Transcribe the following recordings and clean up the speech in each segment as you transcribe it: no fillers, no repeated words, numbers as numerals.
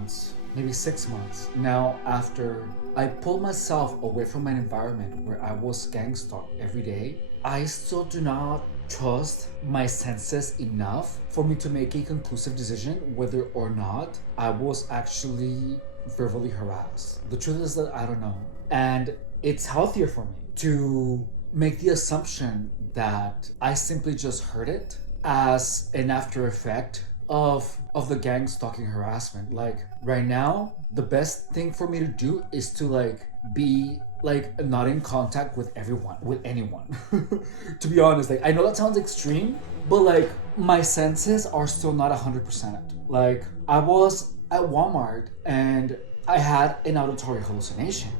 months, maybe 6 months now, after I pulled myself away from an environment where I was gang stalked every day, I still do not trust my senses enough for me to make a conclusive decision whether or not I was actually verbally harassed. The truth is that I don't know. And it's healthier for me to make the assumption that I simply just heard it as an after effect of the gang stalking harassment. Like right now, the best thing for me to do is to be not in contact with anyone. To be honest, I know that sounds extreme, but my senses are still not 100%. I was at Walmart and I had an auditory hallucination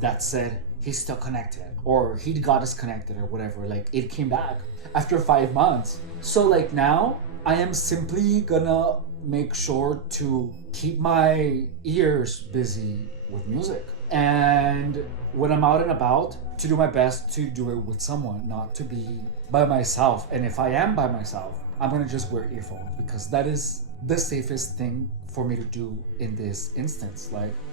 that said he's still connected or he got disconnected or whatever. It came back after 5 months. So now I am simply gonna make sure to keep my ears busy with music. And when I'm out and about, to do my best to do it with someone, not to be by myself. And if I am by myself, I'm gonna just wear earphones because that is the safest thing for me to do in this instance.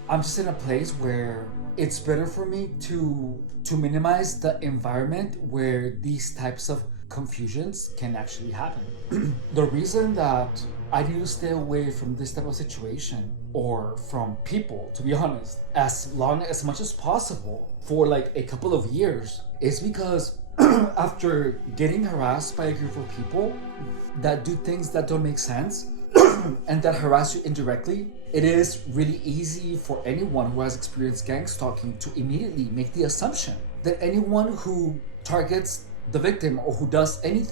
I'm just in a place where it's better for me to minimize the environment where these types of confusions can actually happen. The reason that I need to stay away from this type of situation or from people, to be honest, as much as possible for a couple of years is because after getting harassed by a group of people that do things that don't make sense and that harass you indirectly, it is really easy for anyone who has experienced gang stalking to immediately make the assumption that anyone who targets the victim or who does any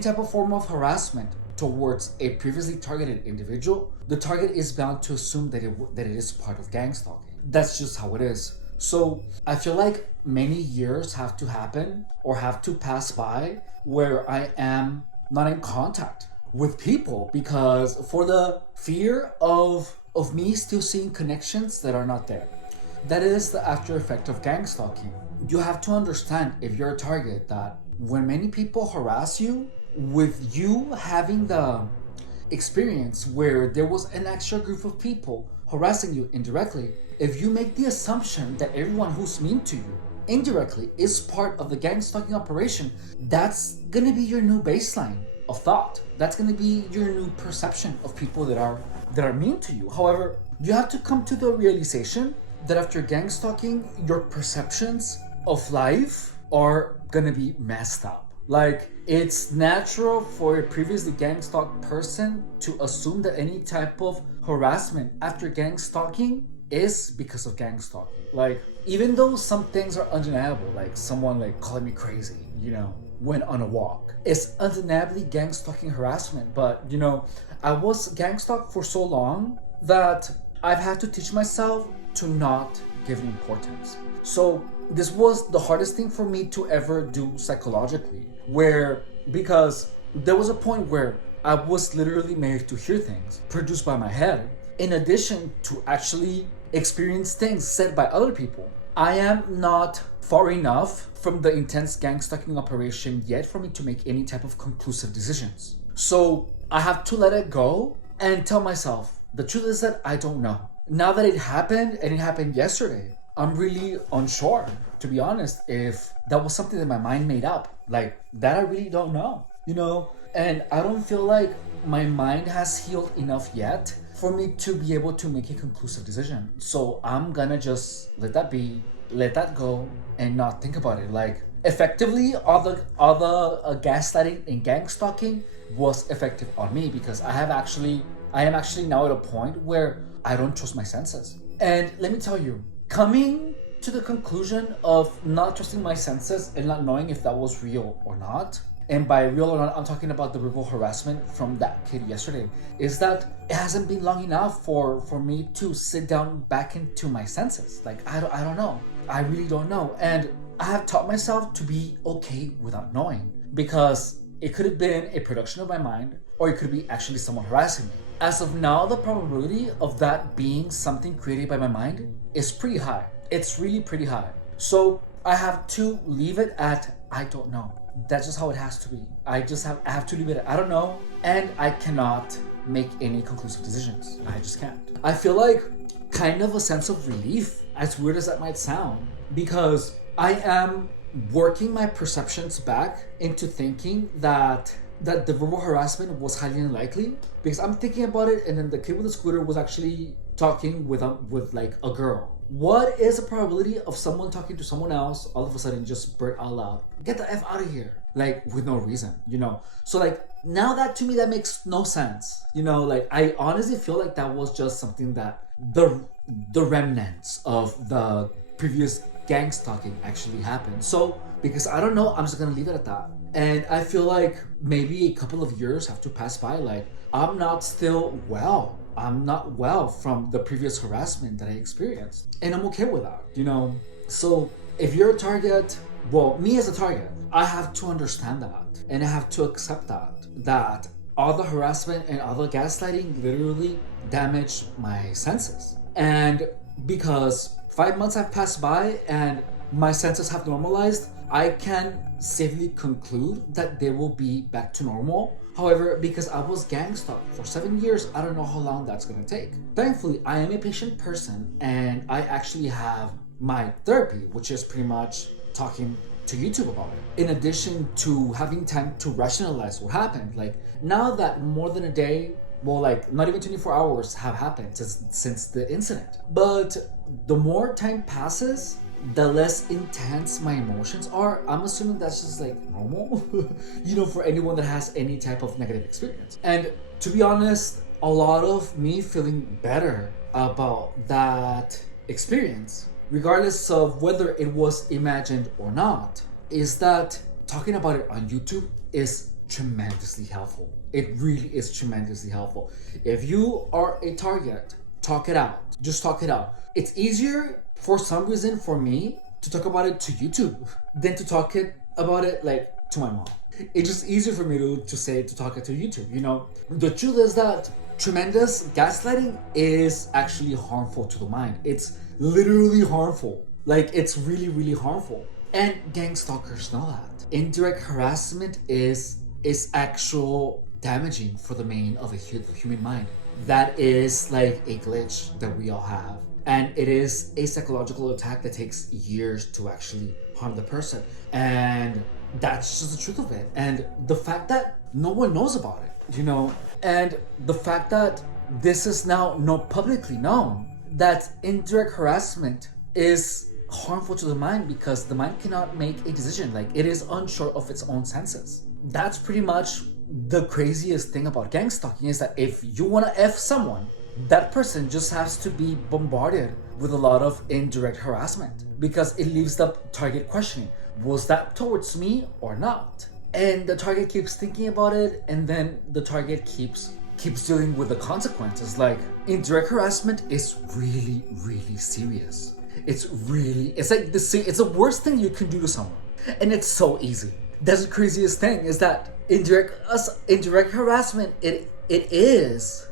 type of form of harassment towards a previously targeted individual, the target is bound to assume that it is part of gang stalking. That's just how it is. So I feel like many years have to happen or have to pass by where I am not in contact with people because for the fear of me still seeing connections that are not there. That is the after effect of gang stalking. You have to understand, if you're a target, that when many people harass you, with you having the experience where there was an extra group of people harassing you indirectly, if you make the assumption that everyone who's mean to you indirectly is part of the gang stalking operation, that's gonna be your new baseline of thought. That's gonna be your new perception of people that are mean to you. However, you have to come to the realization that after gang stalking, your perceptions of life are gonna be messed up. It's natural for a previously gang stalked person to assume that any type of harassment after gang stalking is because of gang stalking. Even though some things are undeniable, someone calling me crazy, went on a walk, it's undeniably gang stalking harassment. But I was gang stalked for so long that I've had to teach myself to not give it importance. So this was the hardest thing for me to ever do psychologically, because there was a point where I was literally made to hear things produced by my head, in addition to actually experience things said by other people. I am not far enough from the intense gang stalking operation yet for me to make any type of conclusive decisions. So I have to let it go and tell myself, the truth is that I don't know. Now that it happened, and it happened yesterday, I'm really unsure, to be honest, if that was something that my mind made up. That I really don't know, And I don't feel like my mind has healed enough yet for me to be able to make a conclusive decision. So I'm gonna just let that be, let that go, and not think about it. Effectively, all the gaslighting and gang stalking was effective on me because I am actually now at a point where I don't trust my senses. And let me tell you, coming to the conclusion of not trusting my senses and not knowing if that was real or not, and by real or not, I'm talking about the verbal harassment from that kid yesterday, is that it hasn't been long enough for me to sit down back into my senses. I don't know. I really don't know. And I have taught myself to be okay without knowing, because it could have been a production of my mind, or it could be actually someone harassing me. As of now, the probability of that being something created by my mind is pretty high. It's really pretty high. So I have to leave it at I don't know. That's just how it has to be. I have to leave it at I don't know, and I cannot make any conclusive decisions. I just can't. I feel like kind of a sense of relief, as weird as that might sound, because I am working my perceptions back into thinking that the verbal harassment was highly unlikely, because I'm thinking about it, and then the kid with the scooter was actually talking with like a girl. What is the probability of someone talking to someone else all of a sudden just blurt out loud, "Get the F out of here," like with no reason, you know? So like now that to me that makes no sense, you know? Like I honestly feel like that was just something that the remnants of the previous gang stalking actually happened. So because I don't know, I'm just gonna leave it at that. And I feel like maybe a couple of years have to pass by. Like I'm not well from the previous harassment that I experienced. And I'm okay with that, you know? So if you're a target, well, me as a target, I have to understand that. And I have to accept that all the harassment and all the gaslighting literally damaged my senses. And because 5 months have passed by and my senses have normalized, I can safely conclude that they will be back to normal. However, because I was gang stalked for 7 years, I don't know how long that's gonna take. Thankfully, I am a patient person and I actually have my therapy, which is pretty much talking to YouTube about it. In addition to having time to rationalize what happened, like now that more than a day, well, like not even 24 hours have happened since the incident. But the more time passes, the less intense my emotions are. I'm assuming that's just like normal, you know, for anyone that has any type of negative experience. And to be honest, a lot of me feeling better about that experience, regardless of whether it was imagined or not, is that talking about it on YouTube is tremendously helpful. It really is tremendously helpful. If you are a target, talk it out. Just talk it out. It's easier for some reason for me to talk about it to YouTube than to talk about it like to my mom. It's just easier for me to talk it to YouTube, you know? The truth is that tremendous gaslighting is actually harmful to the mind. It's literally harmful. Like it's really, really harmful. And gang stalkers know that. Indirect harassment is actual damaging for the main of the human mind. That is like a glitch that we all have. And it is a psychological attack that takes years to actually harm the person. And that's just the truth of it. And the fact that no one knows about it, you know, and the fact that this is now not publicly known, that indirect harassment is harmful to the mind because the mind cannot make a decision. Like it is unsure of its own senses. That's pretty much the craziest thing about gang stalking, is that if you want to F someone, that person just has to be bombarded with a lot of indirect harassment, because it leaves the target questioning, was that towards me or not? And the target keeps thinking about it, and then the target keeps dealing with the consequences. Like indirect harassment is really, really serious. It's like it's the worst thing you can do to someone, and it's so easy. That's the craziest thing, is that indirect harassment, it is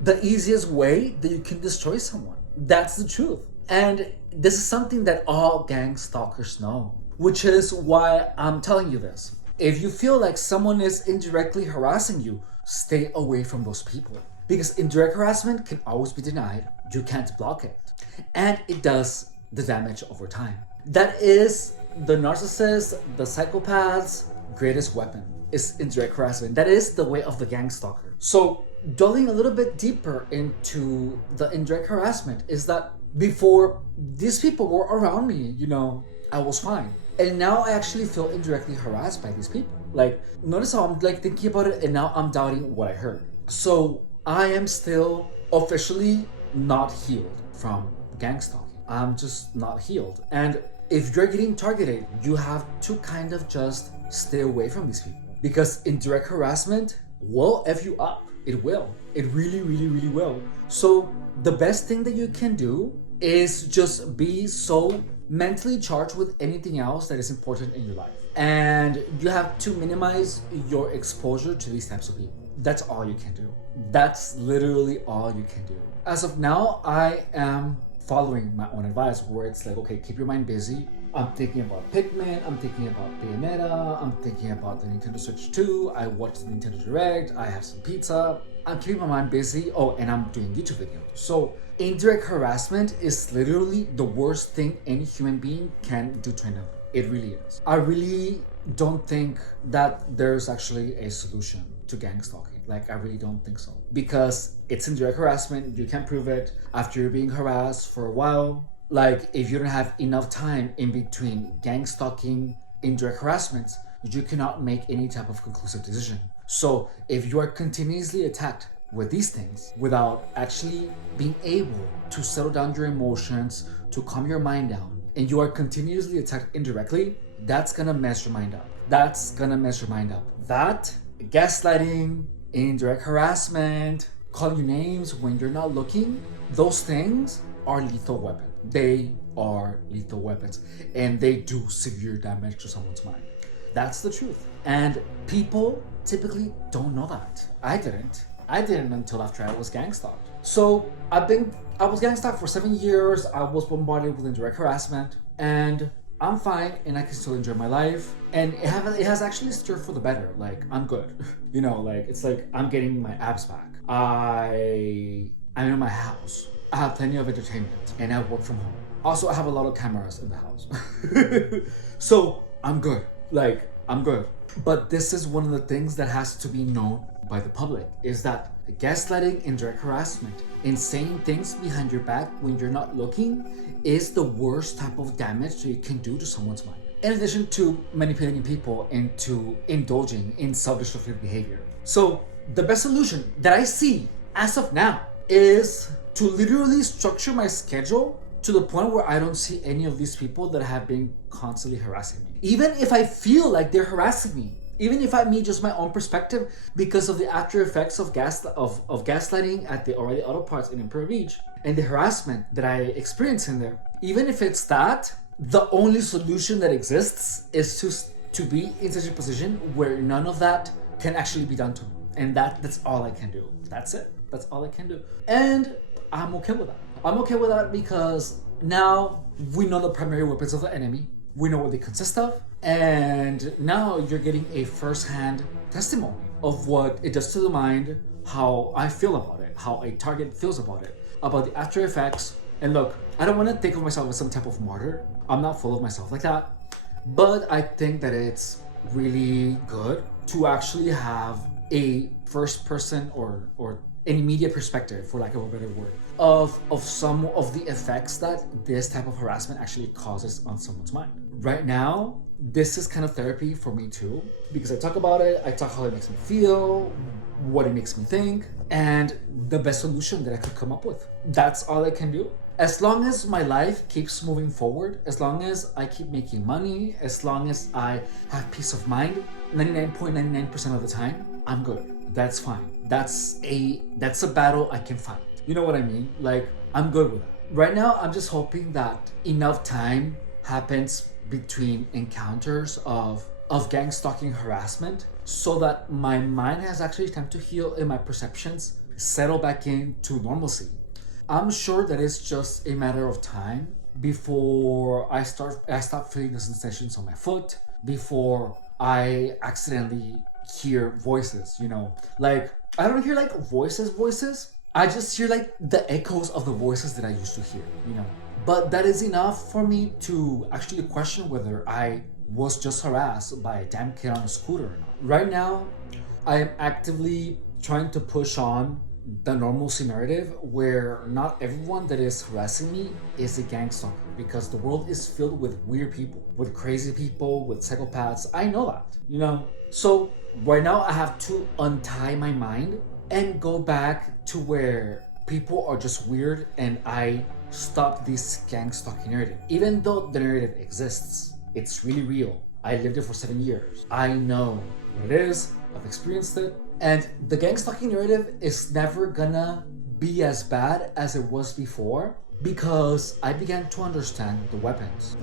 the easiest way that you can destroy someone. That's the truth. And this is something that all gang stalkers know, which is why I'm telling you this. If you feel like someone is indirectly harassing you, stay away from those people, because indirect harassment can always be denied. You can't block it, and it does the damage over time. That is the narcissist, the psychopath's greatest weapon, is indirect harassment. That is the way of the gang stalker. So delving a little bit deeper into the indirect harassment, is that before these people were around me, you know, I was fine. And now I actually feel indirectly harassed by these people. Like, notice how I'm like thinking about it and now I'm doubting what I heard. So I am still officially not healed from gang stalking. I'm just not healed. And if you're getting targeted, you have to kind of just stay away from these people, because indirect harassment will F you up. It will. It really, really, really will. So the best thing that you can do is just be so mentally charged with anything else that is important in your life. And you have to minimize your exposure to these types of people. That's all you can do. That's literally all you can do. As of now, I am following my own advice, where it's like, okay, keep your mind busy. I'm thinking about Pikmin, I'm thinking about Bayonetta, I'm thinking about the Nintendo Switch 2, I watched the Nintendo Direct, I have some pizza. I'm keeping my mind busy. Oh, and I'm doing YouTube videos. So indirect harassment is literally the worst thing any human being can do to another. It really is. I really don't think that there's actually a solution to gang stalking. Like, I really don't think so. Because it's indirect harassment, you can't prove it after you're being harassed for a while. Like, if you don't have enough time in between gang stalking, indirect harassment, you cannot make any type of conclusive decision. So if you are continuously attacked with these things without actually being able to settle down your emotions, to calm your mind down, and you are continuously attacked indirectly, that's gonna mess your mind up. That's gonna mess your mind up. That, gaslighting, indirect harassment, calling you names when you're not looking, those things are lethal weapons. They are lethal weapons, and they do severe damage to someone's mind. That's the truth. And people typically don't know that. I didn't until after I was gang stalked. So I was gang stalked for 7 years. I was bombarded with indirect harassment, and I'm fine, and I can still enjoy my life. And it has actually stirred for the better. Like, I'm good. You know, like, it's like I'm getting my abs back. I'm in my house. I have plenty of entertainment, and I work from home. Also, I have a lot of cameras in the house. So I'm good. Like, I'm good. But this is one of the things that has to be known by the public, is that gaslighting, indirect harassment, and saying things behind your back when you're not looking is the worst type of damage that you can do to someone's mind. In addition to manipulating people into indulging in self-destructive behavior. So the best solution that I see as of now is to literally structure my schedule to the point where I don't see any of these people that have been constantly harassing me. Even if I feel like they're harassing me, even if I meet just my own perspective because of the after effects of gaslighting at the O'Reilly Auto Parts in Imperial Beach and the harassment that I experience in there, even if it's that, the only solution that exists is to be in such a position where none of that can actually be done to me. And that's all I can do. That's it. That's all I can do. And I'm okay with that. I'm okay with that because now we know the primary weapons of the enemy. We know what they consist of. And now you're getting a first-hand testimony of what it does to the mind, how I feel about it, how a target feels about it, about the after effects. And look, I don't want to think of myself as some type of martyr. I'm not full of myself like that. But I think that it's really good to actually have a first person or an immediate perspective, for lack of a better word, of some of the effects that this type of harassment actually causes on someone's mind. Right now, this is kind of therapy for me too, because I talk about it, I talk how it makes me feel, what it makes me think, and the best solution that I could come up with. That's all I can do. As long as my life keeps moving forward, as long as I keep making money, as long as I have peace of mind, 99.99% of the time, I'm good. That's fine. That's a battle I can fight. You know what I mean? Like, I'm good with that. Right now, I'm just hoping that enough time happens between encounters of gang stalking harassment so that my mind has actually time to heal and my perceptions settle back into normalcy. I'm sure that it's just a matter of time before I stop feeling the sensations on my foot, before I accidentally hear voices, you know? Like, I don't hear like voices. I just hear like the echoes of the voices that I used to hear, you know? But that is enough for me to actually question whether I was just harassed by a damn kid on a scooter or not. Right now, I am actively trying to push on the normalcy narrative where not everyone that is harassing me is a gang stalker, because the world is filled with weird people, with crazy people, with psychopaths. I know that, you know? So right now I have to untie my mind and go back to where people are just weird and I stop this gang stalking narrative. Even though the narrative exists, it's really real. I lived it for 7 years. I know what it is. I've experienced it. And the gang stalking narrative is never gonna be as bad as it was before because I began to understand the weapons.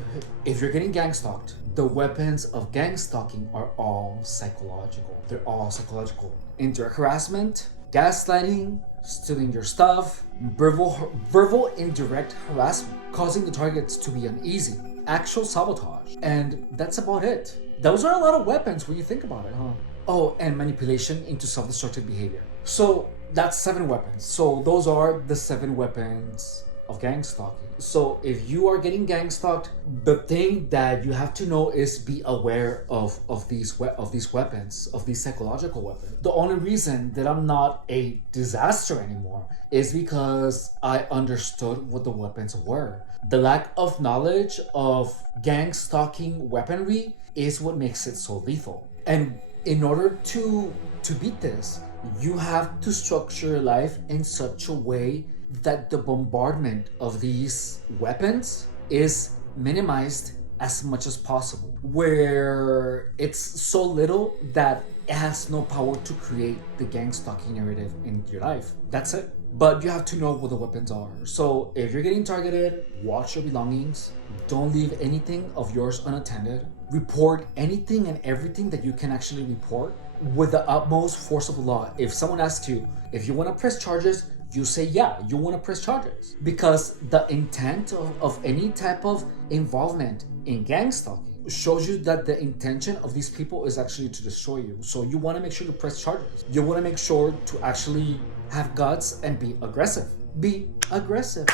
If you're getting gang stalked, the weapons of gang stalking are all psychological. They're all psychological. Indirect harassment, gaslighting, stealing your stuff, verbal indirect harassment, causing the targets to be uneasy, actual sabotage, and that's about it. Those are a lot of weapons when you think about it, huh? Oh, and manipulation into self-destructive behavior. So That's 7 weapons. So those are the 7 weapons of gang stalking. So if you are getting gang stalked, the thing that you have to know is be aware of these weapons, of these psychological weapons. The only reason that I'm not a disaster anymore is because I understood what the weapons were. The lack of knowledge of gang stalking weaponry is what makes it so lethal. And in order to beat this, you have to structure your life in such a way that the bombardment of these weapons is minimized as much as possible, where it's so little that it has no power to create the gang stalking narrative in your life. That's it. But you have to know what the weapons are. So if you're getting targeted, watch your belongings. Don't leave anything of yours unattended. Report anything and everything that you can actually report with the utmost force of the law. If someone asks you if you want to press charges, you say yeah, you want to press charges, because the intent of any type of involvement in gang stalking shows you that the intention of these people is actually to destroy you. So you want to make sure to press charges. You want to make sure to actually have guts and be aggressive. Be aggressive.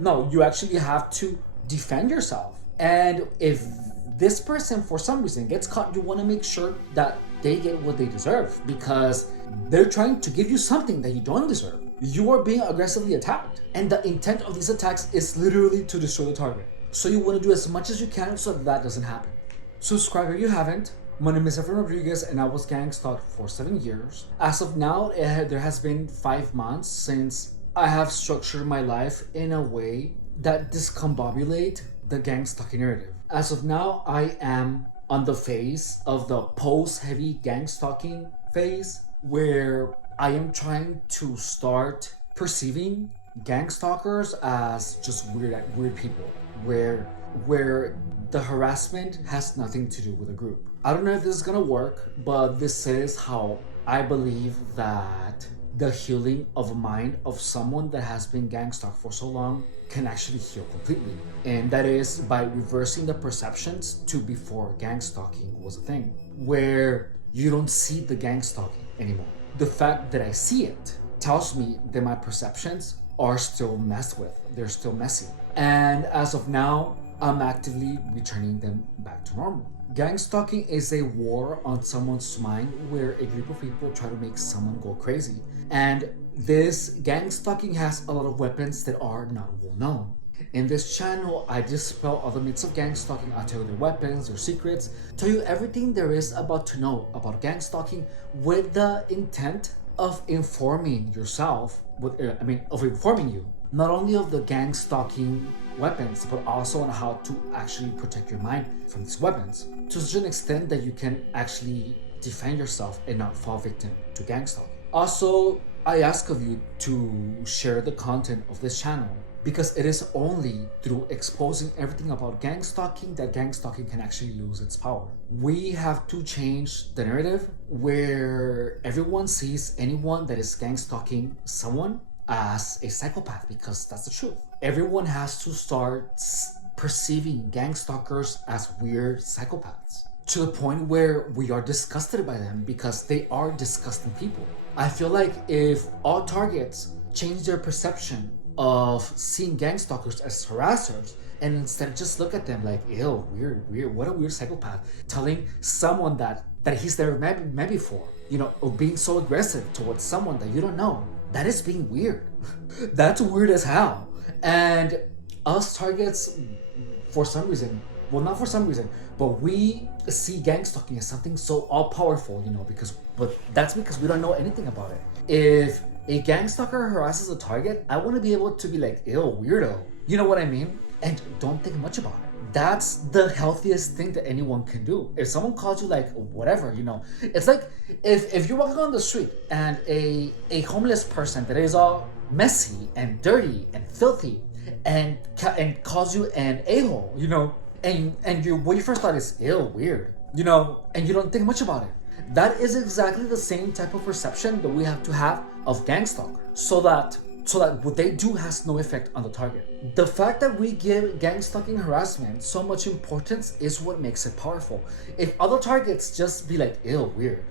No, you actually have to defend yourself. And if this person for some reason gets caught, you want to make sure that they get what they deserve, because they're trying to give you something that you don't deserve. You are being aggressively attacked, and the intent of these attacks is literally to destroy the target. So you want to do as much as you can so that doesn't happen. Subscribe if you haven't. My name is Efren Rodriguez, and I was gang stalked for 7 years. As of now, there has been 5 months since I have structured my life in a way that discombobulate the gang stalking narrative. As of now, I am on the phase of the post-heavy gang stalking phase, where I am trying to start perceiving gang stalkers as just weird people, where the harassment has nothing to do with a group. I don't know if this is gonna work, but this is how I believe that the healing of a mind of someone that has been gang stalked for so long can actually heal completely. And that is by reversing the perceptions to before gang stalking was a thing, where you don't see the gang stalking anymore. The fact that I see it tells me that my perceptions are still messed with. They're still messy. And as of now, I'm actively returning them back to normal. Gang stalking is a war on someone's mind where a group of people try to make someone go crazy. And this gang stalking has a lot of weapons that are not well known. In this channel, I dispel all the myths of gang stalking. I tell you their weapons, their secrets, tell you everything there is about to know about gang stalking, with the intent of informing yourself, of informing you, not only of the gang stalking weapons, but also on how to actually protect your mind from these weapons, to such an extent that you can actually defend yourself and not fall victim to gang stalking. Also, I ask of you to share the content of this channel, because it is only through exposing everything about gang stalking that gang stalking can actually lose its power. We have to change the narrative where everyone sees anyone that is gang stalking someone as a psychopath, because that's the truth. Everyone has to start perceiving gang stalkers as weird psychopaths, to the point where we are disgusted by them, because they are disgusting people. I feel like if all targets change their perception of seeing gang stalkers as harassers, and instead just look at them like, ew, weird, what a weird psychopath, telling someone that he's never met before, or being so aggressive towards someone that you don't know, that is being weird. That's weird as hell. And us targets, for some reason, well, not for some reason, but we see gang stalking as something so all-powerful, but that's because we don't know anything about it. If a gang stalker harasses a target, I want to be able to be like, ew, weirdo. You know what I mean? And don't think much about it. That's the healthiest thing that anyone can do. If someone calls you like whatever, it's like if you're walking on the street and a homeless person that is all messy and dirty and filthy and calls you an a-hole, and what your first thought is, ew, weird, and you don't think much about it. That is exactly the same type of perception that we have to have of gang stalker, so that so that what they do has no effect on the target. The fact that we give gang stalking harassment so much importance is what makes it powerful. If other targets just be like, ew, weird,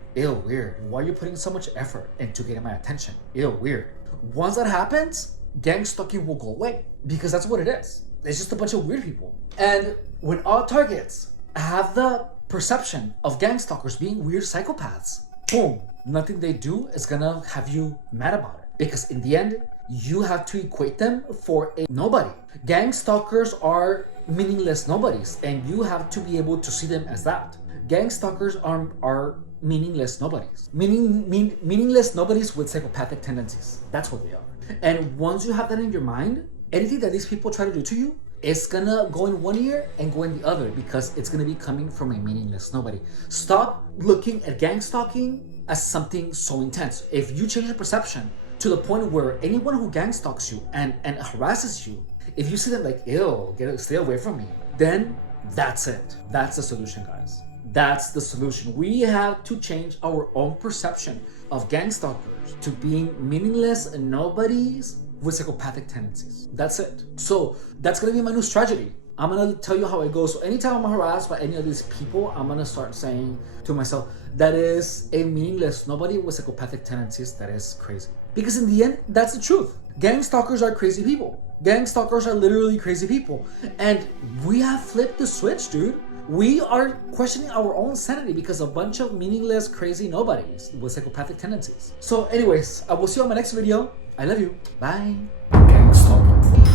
why are you putting so much effort into getting my attention? Ew, weird. Once that happens, gang stalking will go away, because that's what it is. It's just a bunch of weird people. And when all targets have the perception of gang stalkers being weird psychopaths, boom, nothing they do is gonna have you mad about it. Because in the end, you have to equate them for a nobody. Gang stalkers are meaningless nobodies, and you have to be able to see them as that. Gang stalkers are meaningless nobodies. Meaningless nobodies with psychopathic tendencies. That's what they are. And once you have that in your mind, anything that these people try to do to you, it's gonna go in one ear and go in the other, because it's gonna be coming from a meaningless nobody. Stop looking at gang stalking as something so intense. If you change your perception to the point where anyone who gang stalks you and harasses you, if you see them like, ew, stay away from me, then that's it. That's the solution, guys. That's the solution. We have to change our own perception of gang stalkers to being meaningless and nobodies with psychopathic tendencies. That's it. So that's gonna be my new strategy. I'm gonna tell you how it goes. So anytime I'm harassed by any of these people, I'm gonna start saying to myself, that is a meaningless nobody with psychopathic tendencies. That is crazy. Because in the end, that's the truth. Gang stalkers are crazy people. Gang stalkers are literally crazy people. And we have flipped the switch, dude. We are questioning our own sanity because a bunch of meaningless, crazy nobodies with psychopathic tendencies. So anyways, I will see you on my next video. I love you. Bye. Gang stalker.